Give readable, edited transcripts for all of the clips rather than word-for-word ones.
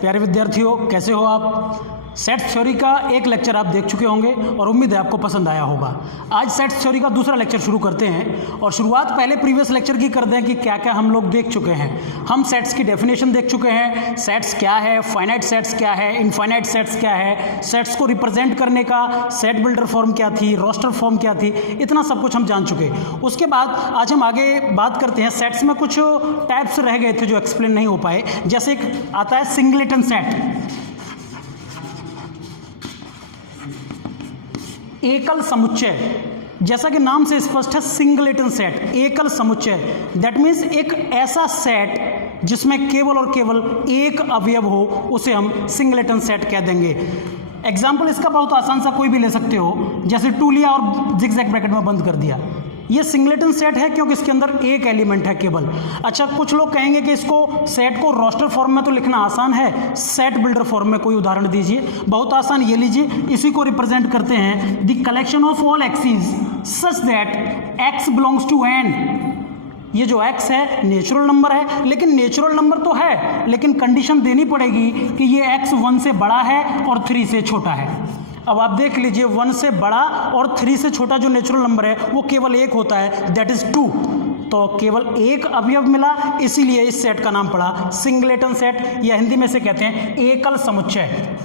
प्यारे विद्यार्थियों, कैसे हो आप? सेट थ्योरी का एक लेक्चर आप देख चुके होंगे और उम्मीद है आपको पसंद आया होगा। आज सेट थ्योरी का दूसरा लेक्चर शुरू करते हैं और शुरुआत पहले प्रीवियस लेक्चर की कर दें कि क्या क्या हम लोग देख चुके हैं। हम सेट्स की डेफिनेशन देख चुके हैं, सेट्स क्या है, फाइनाइट सेट्स क्या है, इनफाइनाइट सेट्स क्या है, सेट्स को रिप्रेजेंट करने का सेट बिल्डर फॉर्म क्या थी, रोस्टर फॉर्म क्या थी, इतना सब कुछ हम जान चुके। उसके बाद आज हम आगे बात करते हैं, सेट्स में कुछ टाइप्स रह गए थे जो एक्सप्लेन नहीं हो पाए। जैसे एक आता है सिंगलेटन सेट, एकल समुच्चय। जैसा कि नाम से स्पष्ट है, सिंगलेटन सेट, एकल समुच्चय। दैट मीन्स एक ऐसा सेट जिसमें केवल और केवल एक अवयव हो, उसे हम सिंगलेटन सेट कह देंगे। एग्जाम्पल इसका बहुत आसान सा कोई भी ले सकते हो, जैसे 2 लिया और जिगजैग ब्रैकेट में बंद कर दिया। ये सिंगलेटन सेट है क्योंकि इसके अंदर एक एलिमेंट है केवल। अच्छा, कुछ लोग कहेंगे कि इसको सेट को रोस्टर फॉर्म में तो लिखना आसान है, सेट बिल्डर फॉर्म में कोई उदाहरण दीजिए। बहुत आसान, ये लीजिए, इसी को रिप्रेजेंट करते हैं, the collection of all x's such that x belongs to N. ये जो x है नेचुरल नंबर है, लेकिन नेचुरल नंबर तो है, लेकिन कंडीशन देनी पड़ेगी कि ये x 1 से बड़ा है और 3 से छोटा है। अब आप देख लीजिए, 1 से बड़ा और 3 से छोटा जो नेचुरल नंबर है वो केवल एक होता है, दैट इज 2। तो केवल एक अवयव मिला, इसीलिए इस सेट का नाम पड़ा सिंगलेटन सेट, या हिंदी में से कहते हैं एकल समुच्चय।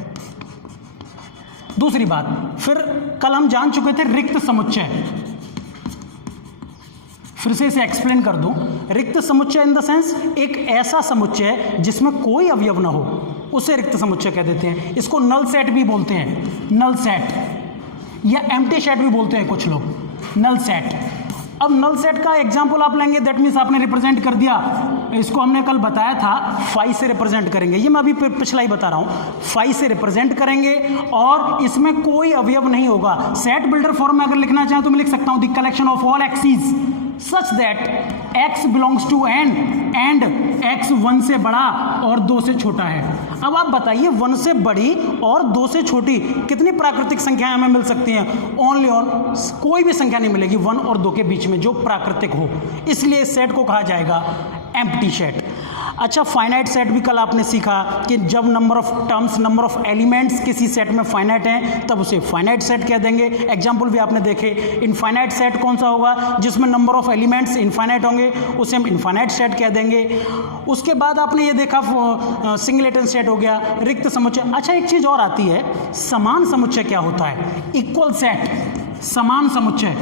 दूसरी बात, फिर कल हम जान चुके थे रिक्त समुच्चय। फिर से इसे एक्सप्लेन कर दूं। रिक्त समुच्चय इन द सेंस एक ऐसा समुच्चय जिसमें कोई अवयव ना हो, उसे रिक्त समुच्चय कह देते हैं। इसको नल सेट भी बोलते हैं, नल सेट, या एम्प्टी सेट भी बोलते हैं कुछ लोग, नल सेट। अब नल सेट का एग्जांपल आप लेंगे, दैट मीन्स आपने रिप्रेजेंट कर दिया, इसको हमने कल बताया था, फाई से रिप्रेजेंट करेंगे। ये मैं अभी पिछला ही बता रहा हूँ, फाई से रिप्रेजेंट करेंगे और इसमें कोई अवयव नहीं होगा। सेट बिल्डर फॉर्म में अगर लिखना चाहें तो मैं लिख सकता हूँ, the collection of all axis such that x belongs to n and x 1 से बड़ा और 2 से छोटा है। अब आप बताइए, 1 से बड़ी और 2 से छोटी कितनी प्राकृतिक संख्याएं हमें मिल सकती हैं? ओनली ऑन, कोई भी संख्या नहीं मिलेगी 1 और 2 के बीच में जो प्राकृतिक हो, इसलिए इस सेट को कहा जाएगा एम्प्टी सेट। अच्छा, फाइनाइट सेट भी कल आपने सीखा कि जब number of terms, number of elements किसी सेट में फाइनाइट हैं तब उसे फाइनाइट सेट कह देंगे। एग्जांपल भी आपने देखे। इनफाइनाइट सेट कौन सा होगा? जिसमें नंबर ऑफ एलिमेंट्स इनफाइनाइट होंगे, उसे हम इनफाइनाइट सेट कह देंगे। उसके बाद आपने ये देखा, सिंगलेटन सेट हो गया, रिक्त समुच्चय। अच्छा, एक चीज़ और आती है, समान समुच्चय क्या होता है? इक्वल सेट, समान समुच्चय,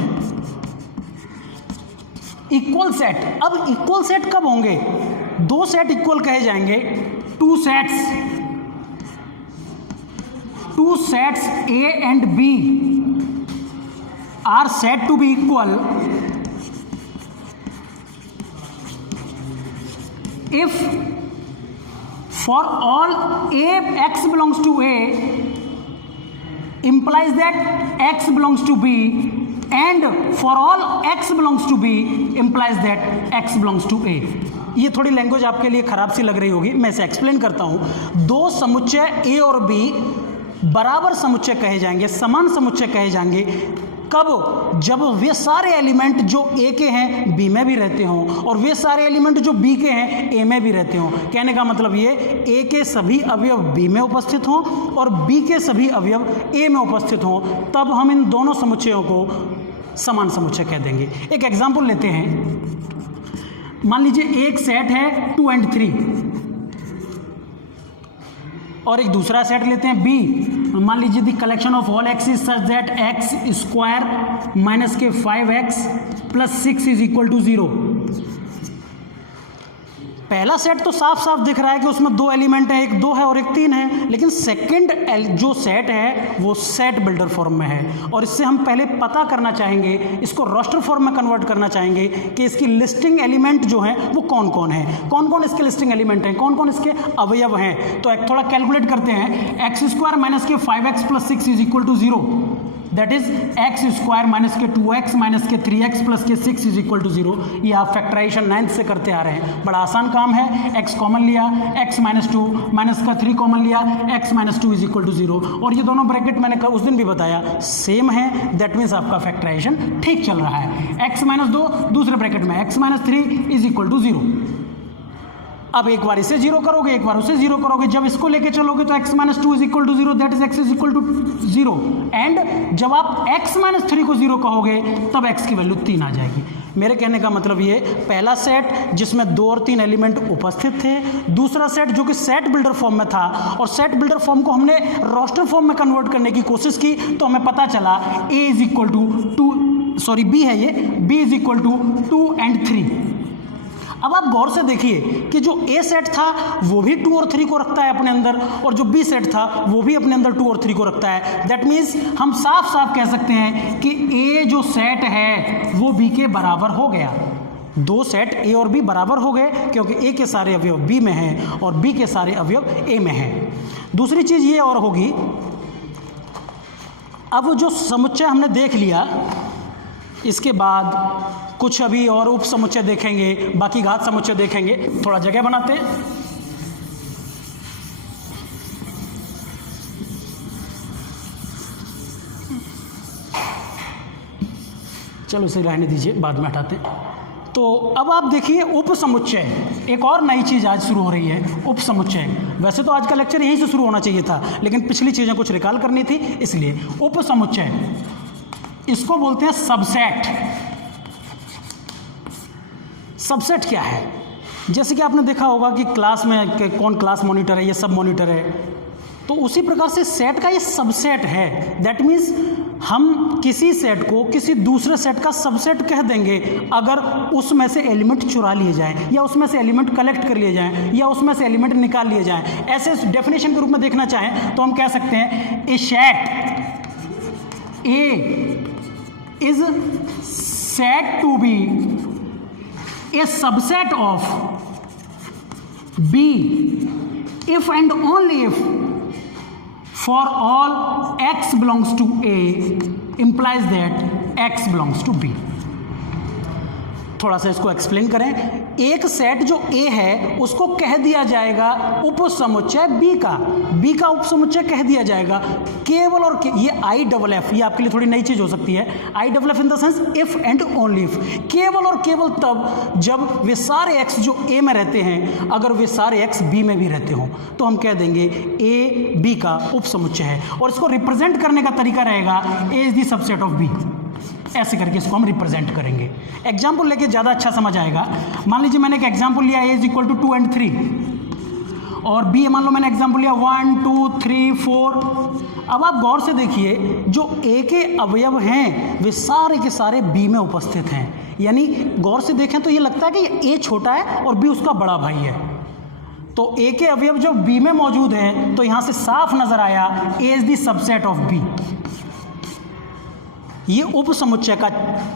इक्वल सेट। अब इक्वल सेट कब होंगे? 2 सेट इक्वल कहे जाएंगे, 2 sets A and B are said to be equal if for all A x belongs to A implies that x belongs to B and for all x belongs to B implies that x belongs to A। ये थोड़ी language आपके लिए खराब सी लग रही होगी, मैं इसे एक्सप्लेन करता हूँ। 2 समुच्चय A और B बराबर समुच्चय कहे जाएंगे, समान समुच्चय कहे जाएंगे कब? जब वे सारे एलिमेंट जो A के हैं B में भी रहते हों और वे सारे एलिमेंट जो B के हैं A में भी रहते हों। कहने का मतलब ये, A के सभी अवयव B में उपस्थित हों और B के सभी अवयव A में उपस्थित हों, तब हम इन दोनों समुच्चयों को समान समुच्चय कह देंगे। एक एग्जाम्पल लेते हैं। मान लीजिए एक सेट है 2 and 3 और एक दूसरा सेट लेते हैं B। मान लीजिए the collection of all x's such that x square minus के 5x plus 6 is equal to 0। पहला सेट तो साफ साफ दिख रहा है कि उसमें 2 एलिमेंट हैं, एक 2 है और एक 3 है, लेकिन सेकंड जो सेट है वो सेट बिल्डर फॉर्म में है और इससे हम पहले पता करना चाहेंगे, इसको रोस्टर फॉर्म में कन्वर्ट करना चाहेंगे कि इसकी लिस्टिंग एलिमेंट जो हैं वो कौन कौन है, कौन कौन इसके लिस्टिंग एलिमेंट हैं, कौन कौन इसके अवयव हैं। तो एक थोड़ा कैलकुलेट करते हैं। एक्स स्क्वायर माइनस के 5x plus 6 is equal to 0, that is x square minus के 2x माइनस के 3x प्लस के 6 इज इक्वल टू 0। ये आप फैक्टराइजेशन 9th से करते आ रहे हैं, बड़ा आसान काम है। x कॉमन लिया, x माइनस 2 माइनस का 3 कॉमन लिया, x minus 2 is equal to 0, और ये दोनों ब्रैकेट मैंने उस दिन भी बताया सेम है, दैट मीन्स आपका फैक्टराइजेशन ठीक चल रहा है। x माइनस 2 दूसरे ब्रैकेट में x minus 3 is equal to 0। अब एक बार इसे जीरो करोगे, एक बार उसे जीरो करोगे, जब इसको लेके चलोगे तो x minus 2 is equal to 0, that is x is equal to 0, and जब आप x माइनस 3 को जीरो कहोगे तब x की वैल्यू 3 आ जाएगी। मेरे कहने का मतलब ये, पहला सेट जिसमें 2 और 3 एलिमेंट उपस्थित थे, दूसरा सेट जो कि सेट बिल्डर फॉर्म में था, और सेट बिल्डर फॉर्म को हमने रोस्टर फॉर्म में कन्वर्ट करने की कोशिश की तो हमें पता चला a is equal to 2, sorry b है ये, b is equal to 2 and 3। अब आप गौर से देखिए कि जो ए सेट था वो भी 2 और 3 को रखता है अपने अंदर, और जो बी सेट था वो भी अपने अंदर 2 और 3 को रखता है। दैट मीन्स हम साफ साफ कह सकते हैं कि ए जो सेट है वो बी के बराबर हो गया। 2 सेट ए और बी बराबर हो गए क्योंकि ए के सारे अवयव बी में हैं और बी के सारे अवयव ए में हैं। दूसरी चीज़ ये और होगी, अब जो समुच्चय हमने देख लिया, इसके बाद कुछ अभी और उप समुच्चय देखेंगे, बाकी घात समुच्चय देखेंगे। थोड़ा जगह बनाते हैं। चलो इसे रहने दीजिए, बाद में हटाते हैं। तो अब आप देखिए उप समुच्चय, एक और नई चीज़ आज शुरू हो रही है, उप समुच्चय। वैसे तो आज का लेक्चर यहीं से शुरू होना चाहिए था, लेकिन पिछली चीज़ें कुछ रिकॉल करनी थी, इसलिए उप समुच्चय, इसको बोलते हैं सबसेट। सबसेट क्या है? जैसे कि आपने देखा होगा कि क्लास में कौन क्लास मॉनिटर है, ये सब मॉनिटर है, तो उसी प्रकार से सेट का ये सबसेट है। दैट मीन्स हम किसी सेट को किसी दूसरे सेट का सबसेट कह देंगे अगर उसमें से एलिमेंट चुरा लिए जाएं, या उसमें से एलिमेंट कलेक्ट कर लिए जाएं, या उसमें से एलिमेंट निकाल लिए जाएं। ऐसे डेफिनेशन के रूप में देखना चाहें तो हम कह सकते हैं a set A is said to be a subset of B if and only if for all x belongs to A implies that x belongs to B। थोड़ा सा इसको एक्सप्लेन करें। एक सेट जो A है उसको कह दिया जाएगा उप समुच्चय B का, B का उप समुच्चय कह दिया जाएगा केवल और ये IFF, ये आपके लिए थोड़ी नई चीज़ हो सकती है। IFF in the sense if and only if, केवल और केवल तब जब वे सारे x जो A में रहते हैं, अगर वे सारे x B में भी रहते हों तो हम कह देंगे A B का उप समुच्चय है। और इसको रिप्रेजेंट करने का तरीका रहेगा A is the subset of B, ऐसे करके इसको हम रिप्रेजेंट करेंगे। एग्जाम्पल लेके ज़्यादा अच्छा समझ आएगा। मान लीजिए मैंने एक एग्जाम्पल लिया, a is equal to 2 and 3, और b मान लो मैंने एग्जाम्पल लिया 1 2 3 4। अब आप गौर से देखिए, जो a के अवयव हैं वे सारे के सारे b में उपस्थित हैं। यानी गौर से देखें तो ये लगता है कि a छोटा है और b उसका बड़ा भाई है। तो a के अवयव जो b में मौजूद हैं, तो यहाँ से साफ नजर आया a is the subset of b। ये उप समुच्चय का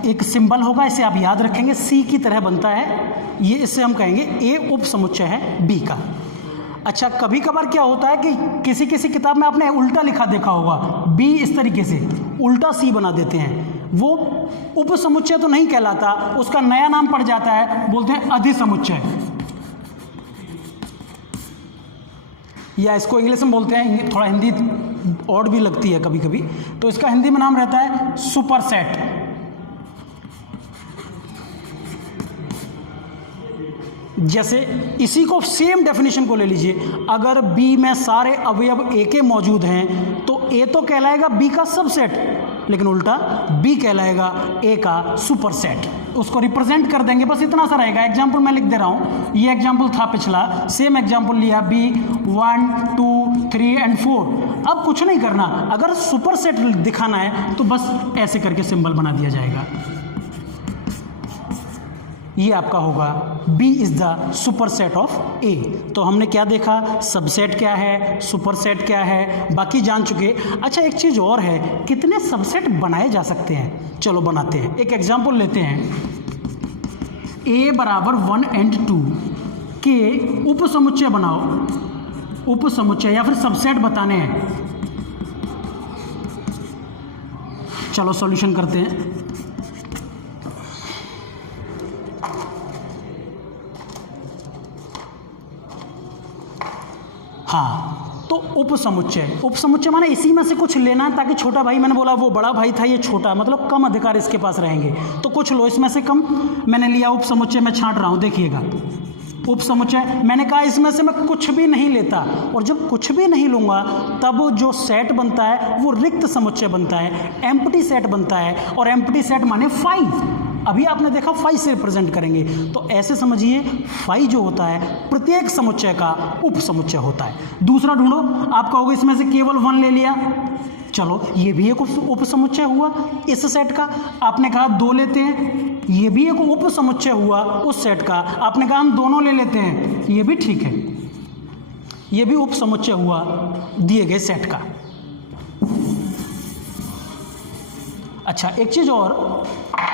एक सिंबल होगा, इसे आप याद रखेंगे, C की तरह बनता है ये, इससे हम कहेंगे A उप समुच्चय है B का। अच्छा, कभी कभार क्या होता है कि किसी किसी किताब में आपने उल्टा लिखा देखा होगा, B इस तरीके से उल्टा C बना देते हैं, वो उप समुच्चय तो नहीं कहलाता, उसका नया नाम पड़ जाता है, बोलते हैं अधिसमुच्चय, या इसको इंग्लिश में बोलते हैं, थोड़ा हिंदी ऑड भी लगती है कभी कभी, तो इसका हिंदी में नाम रहता है सुपरसेट। जैसे इसी को सेम डेफिनेशन को ले लीजिए, अगर B में सारे अवयव A के मौजूद हैं तो A तो कहलाएगा B का सबसेट, लेकिन उल्टा B कहलाएगा A का सुपरसेट। उसको रिप्रेजेंट कर देंगे, बस इतना सा रहेगा। एग्जाम्पल मैं लिख दे रहा हूँ, ये एग्जाम्पल था पिछला, सेम एग्जाम्पल लिया B 1 2 3 and 4। अब कुछ नहीं करना, अगर सुपरसेट दिखाना है तो बस ऐसे करके सिंबल बना दिया जाएगा। ये आपका होगा B is the superset of A। तो हमने क्या देखा, सबसेट क्या है, सुपरसेट क्या है, बाकी जान चुके। अच्छा, एक चीज़ और है, कितने सबसेट बनाए जा सकते हैं, चलो बनाते हैं। एक एग्जांपल लेते हैं, A बराबर 1 and 2 के उप समुच्चय बनाओ, उप समुच्चय या फिर सबसेट बताने हैं। चलो सॉल्यूशन करते हैं। हाँ, तो उप समुच्चय माने इसी में से कुछ लेना है, ताकि छोटा भाई, मैंने बोला वो बड़ा भाई था, ये छोटा, मतलब कम अधिकार इसके पास रहेंगे, तो कुछ लो इसमें से कम। मैंने लिया उप समुच्चय, मैं छांट रहा हूँ, देखिएगा उप समुच्चय, मैंने कहा इसमें से मैं कुछ भी नहीं लेता, और जब कुछ भी नहीं लूँगा तब जो सेट बनता है वो रिक्त समुच्चय बनता है, एम्प्टी सेट बनता है, और एम्प्टी सेट माने फाई। अभी आपने देखा फाई से रिप्रेजेंट करेंगे, तो ऐसे समझिए फाई जो होता है प्रत्येक समुच्चय का उप समुच्चय होता है। दूसरा ढूंढो, आप कहोगे इसमें से केवल 1 ले लिया, चलो ये भी एक उप समुच्चय हुआ इस सेट का। आपने कहा 2 लेते हैं, ये भी एक उप समुच्चय हुआ उस सेट का। आपने कहा हम दोनों ले लेते हैं, ये भी ठीक है, ये भी उप समुच्चय हुआ दिए गए सेट का। अच्छा, एक चीज और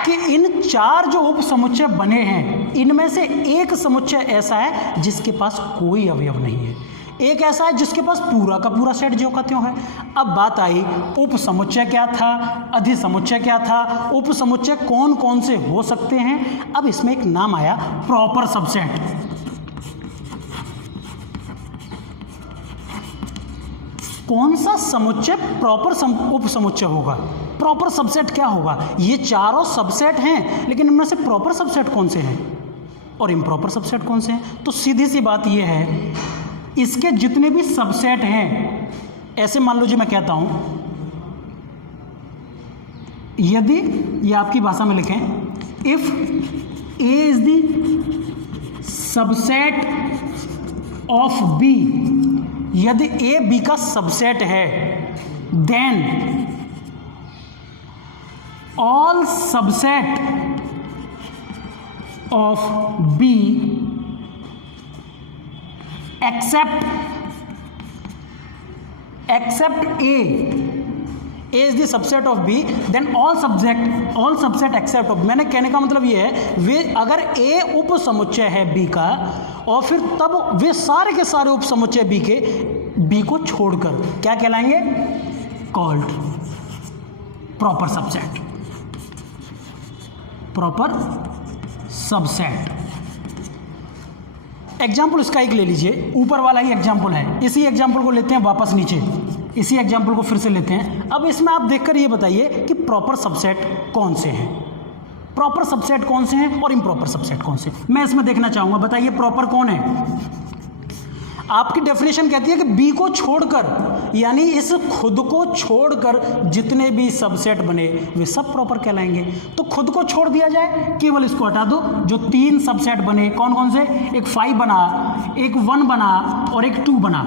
कि इन 4 जो उप समुच्चय बने हैं, इनमें से एक समुच्चय ऐसा है जिसके पास कोई अवयव नहीं है, एक ऐसा है जिसके पास पूरा का पूरा सेट ज्यों का त्यों है। अब बात आई उप समुच्चय क्या था, अधिसमुच्चय क्या था, उप समुच्चय कौन कौन से हो सकते हैं। अब इसमें एक नाम आया प्रॉपर सबसेट। कौन सा समुच्चय प्रॉपर उप समुच्चय होगा, प्रॉपर सबसेट क्या होगा। ये चारों सबसेट हैं, लेकिन इनमें से प्रॉपर सबसेट कौन से हैं और इम्प्रॉपर सबसेट कौन से हैं। तो सीधी सी बात ये है, इसके जितने भी सबसेट हैं, ऐसे मान लो जी मैं कहता हूं, यदि ये आपकी भाषा में लिखें, if A is the subset of B, यदि ए बी का सबसेट है, then all subset of B except A is the subset of B, then all subset except of। मैंने कहने का मतलब ये है, वे अगर A उप समुच्चय है B का, और फिर तब वे सारे के सारे उप समुच्चय B के B को छोड़कर क्या कहलाएंगे, called proper subset, proper subset. Example इसका एक ले लीजिए, ऊपर वाला ही एग्जाम्पल है, इसी एग्जाम्पल को लेते हैं वापस नीचे, इसी एग्जाम्पल को फिर से लेते हैं। अब इसमें आप देखकर ये बताइए कि प्रॉपर सबसेट कौन से हैं, प्रॉपर सबसेट कौन से हैं और इम्प्रॉपर सबसेट कौन से। मैं इसमें देखना चाहूँगा, बताइए प्रॉपर कौन है। आपकी डेफिनेशन कहती है कि बी को छोड़कर, यानी इस खुद को छोड़कर जितने भी सबसेट बने वे सब प्रॉपर कहलाएंगे। तो खुद को छोड़ दिया जाए, केवल इसको हटा दो। जो 3 सबसेट बने कौन कौन से, एक 5 बना, एक 1 बना और एक 2 बना,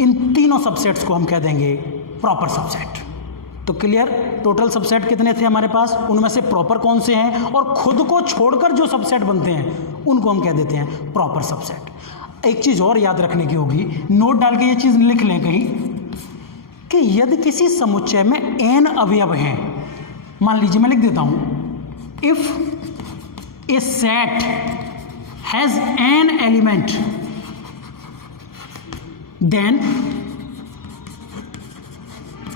इन तीनों सबसेट्स को हम कह देंगे प्रॉपर सबसेट। तो क्लियर, टोटल सबसेट कितने थे हमारे पास, उनमें से प्रॉपर कौन से हैं, और खुद को छोड़कर जो सबसेट बनते हैं उनको हम कह देते हैं प्रॉपर सबसेट। एक चीज़ और याद रखने की होगी, नोट डाल के ये चीज़ लिख लें कहीं, कि यदि किसी समुच्चय में n अवयव हैं, मान लीजिए मैं लिख देता हूं, if A set has n element, then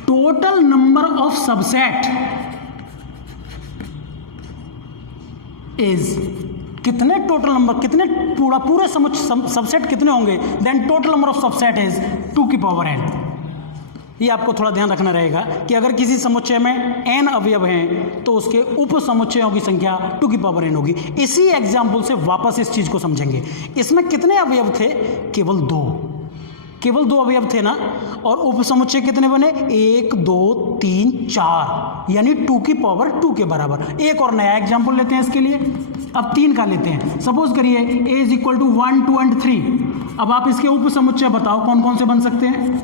total number of subset is, कितने टोटल नंबर, कितने पूरे सबसेट कितने होंगे, then total number of subset is 2 की पावर n। ये आपको थोड़ा ध्यान रखना रहेगा कि अगर किसी समुच्चय में n अवयव हैं तो उसके उप समुच्चयों की संख्या 2 की पावर n होगी। इसी एग्जाम्पल से वापस इस चीज को समझेंगे। इसमें कितने अवयव थे, केवल 2, केवल 2 अवयव थे ना, और उप समुच्चय कितने बने, 1 2 3 4, यानी 2 की पावर 2 के बराबर। एक और नया एग्जाम्पल लेते हैं इसके लिए, अब 3 का लेते हैं। सपोज करिए a is equal to 1 2 and 3। अब आप इसके उप समुच्चय बताओ कौन कौन से बन सकते हैं।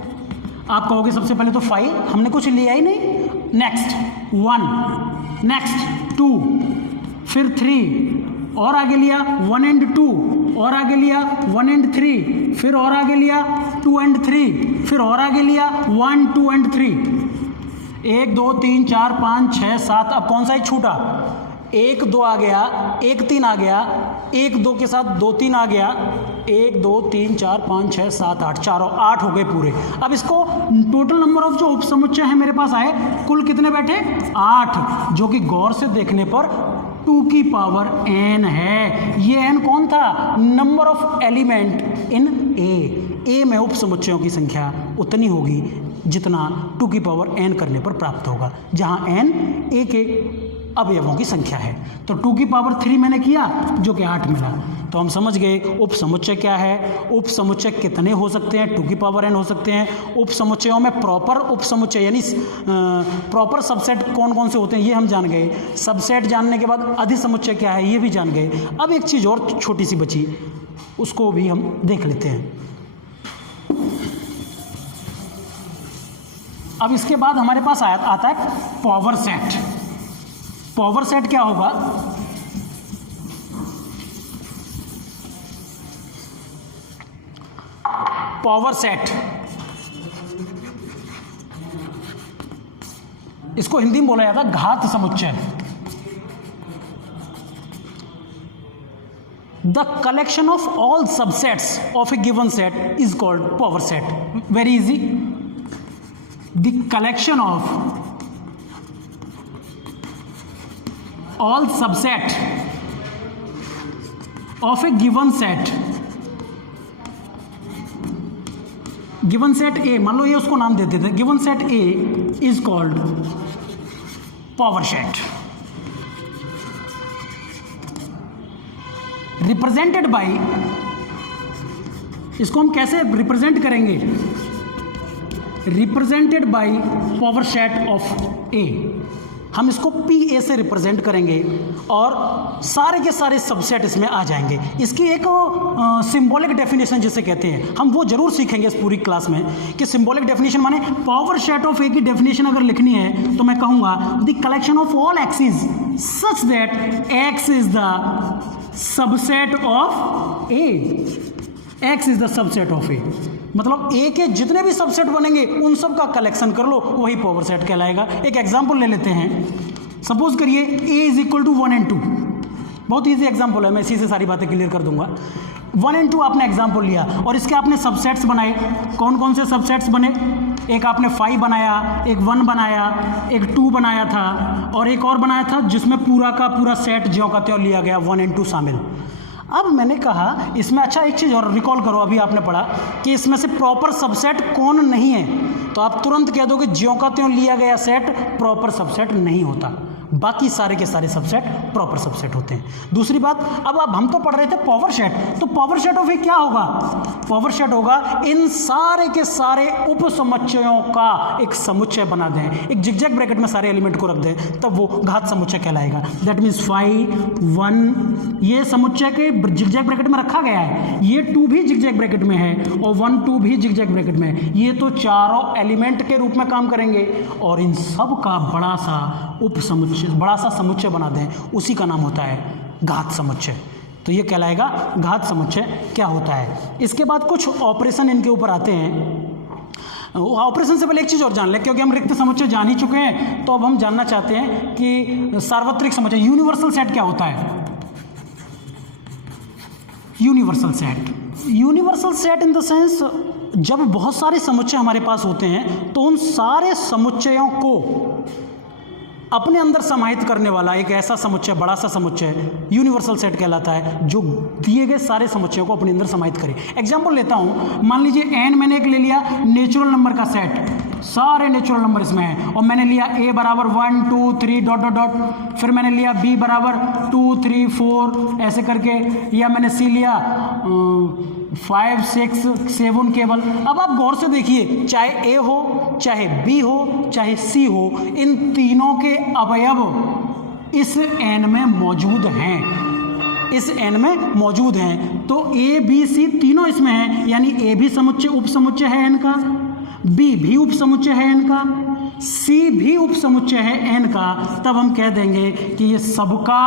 आप कहोगे सबसे पहले तो 5, हमने कुछ लिया ही नहीं, नेक्स्ट 1, नेक्स्ट 2, फिर 3, और आगे लिया 1 एंड 2, और आगे लिया 1 एंड 3, फिर और आगे लिया 2 एंड 3, फिर और आगे लिया 1 2 एंड 3, 1 2 3 4 5 6 7। अब कौन सा एक छूटा, 1 2 आ गया, 1 3 आ गया, 1 2 के साथ 2 3 आ गया, 1 2 3 4 5 6 7 8, चारों 8 हो गए पूरे। अब इसको टोटल नंबर ऑफ जो उप समुच्चय है मेरे पास आए, कुल कितने बैठे, 8, जो कि गौर से देखने पर 2 की पावर n है। ये n कौन था, number of element in a में उप समुच्चयों की संख्या उतनी होगी जितना 2 की पावर n करने पर प्राप्त होगा, जहां n a के अवयवों की संख्या है। तो 2 की पावर 3 मैंने किया जो कि 8 मिला। तो हम समझ गए उप समुच्चय क्या है, उप समुच्चय कितने हो सकते हैं, 2 की पावर n हो सकते हैं। उप समुच्चयों में प्रॉपर उप समुच्चय यानी प्रॉपर सबसेट कौन कौन से होते हैं ये हम जान गए। सबसेट जानने के बाद अधिसमुच्चय क्या है ये भी जान गए। अब एक चीज़ और छोटी सी बची, उसको भी हम देख लेते हैं। अब इसके बाद हमारे पास आता है पावर सेट। पावर सेट क्या होगा, पावर सेट इसको हिंदी में बोला जाता है घात समुच्चय। The collection of all subsets of A given set is called power set. Very easy, the collection of all subset of a given set A, मान लो ये उसको नाम देते थे, given set A is called power set, represented by, इसको हम कैसे represent करेंगे, represented by power set of A। हम इसको PA से रिप्रेजेंट करेंगे और सारे के सारे सबसेट इसमें आ जाएंगे। इसकी एक सिंबॉलिक डेफिनेशन जिसे कहते हैं, हम वो जरूर सीखेंगे इस पूरी क्लास में कि सिंबॉलिक डेफिनेशन माने पावर सेट ऑफ ए की डेफिनेशन अगर लिखनी है तो मैं कहूँगा the collection of all x's such that x is the subset of A. X is the subset of A, मतलब ए के जितने भी सबसेट बनेंगे उन सब का कलेक्शन कर लो, वही पावर सेट कहलाएगा। एक एग्जांपल ले लेते हैं, सपोज करिए a is equal to 1 and 2। बहुत इजी एग्जांपल है, मैं इसी से सारी बातें क्लियर कर दूंगा। 1 and 2 आपने एग्जांपल लिया और इसके आपने सबसेट्स बनाए। कौन कौन से सबसेट्स बने, एक आपने 5 बनाया, एक 1 बनाया, एक 2 बनाया था और एक और बनाया था जिसमें पूरा का पूरा सेट ज्यों का त्यों लिया गया, 1 and 2 शामिल। अब मैंने कहा इसमें अच्छा एक चीज़ और रिकॉल करो, अभी आपने पढ़ा कि इसमें से प्रॉपर सबसेट कौन नहीं है, तो आप तुरंत कह दोगे ज्यों का त्यों लिया गया सेट प्रॉपर सबसेट नहीं होता, बाकी सारे के सारे सबसेट प्रॉपर सबसेट होते हैं। दूसरी बात, अब हम तो पढ़ रहे थे पावर सेट, तो पावर सेट ऑफ ए क्या होगा, पावर सेट होगा इन सारे के सारे उप समुच्चयों का एक समुच्चय बना दें, एक जिगजैग ब्रैकेट में सारे एलिमेंट को रख दें, तब वो घात समुच्चय कहलाएगा। दैट मीन्स 5 1 ये समुच्चय के जिगजैग ब्रैकेट में रखा गया है, ये 2 भी जिगजैग ब्रैकेट में है और 1 2 भी जिगजैग ब्रैकेट में है, ये तो चारों एलिमेंट के रूप में काम करेंगे और इन सब का बड़ा सा उप समुच्चय, बड़ा सा समुच्चय बना दें, उसी का नाम होता है घात समुच्चय। तो ये कहलाएगा घात समुच्चय क्या होता है। इसके बाद कुछ ऑपरेशन इनके ऊपर आते हैं। ऑपरेशन से पहले एक चीज़ और जान लें, क्योंकि हम रिक्त समुच्चय जान ही चुके हैं, तो अब हम जानना चाहते हैं कि सार्वत्रिक समुच्चय यूनिवर्सल सेट क्या होता है। Universal set, universal set in the sense जब बहुत सारे समुच्चय हमारे पास होते हैं तो उन सारे समुच्चयों को अपने अंदर समाहित करने वाला एक ऐसा समुच्चय, बड़ा सा समुच्चय यूनिवर्सल सेट कहलाता है, जो दिए गए सारे समुच्चयों को अपने अंदर समाहित करे। एग्जांपल लेता हूं, मान लीजिए n मैंने एक ले लिया नेचुरल नंबर का सेट, सारे नेचुरल नंबर इसमें हैं, और मैंने लिया a बराबर 1 2 3 डॉट डॉट डॉट, फिर मैंने लिया b बराबर 2 3 4 ऐसे करके, या मैंने c लिया 5 6 7 केवल। अब आप गौर से देखिए, चाहे a हो, चाहे b हो, चाहे c हो, इन तीनों के अवयव इस n में मौजूद हैं, इस n में मौजूद हैं। तो a b c तीनों इसमें हैं, यानी a भी समुच्चय उप समुच्चय है n का, b भी उप समुच्चय है n का, c भी उप समुच्चय है n का। तब हम कह देंगे कि ये सबका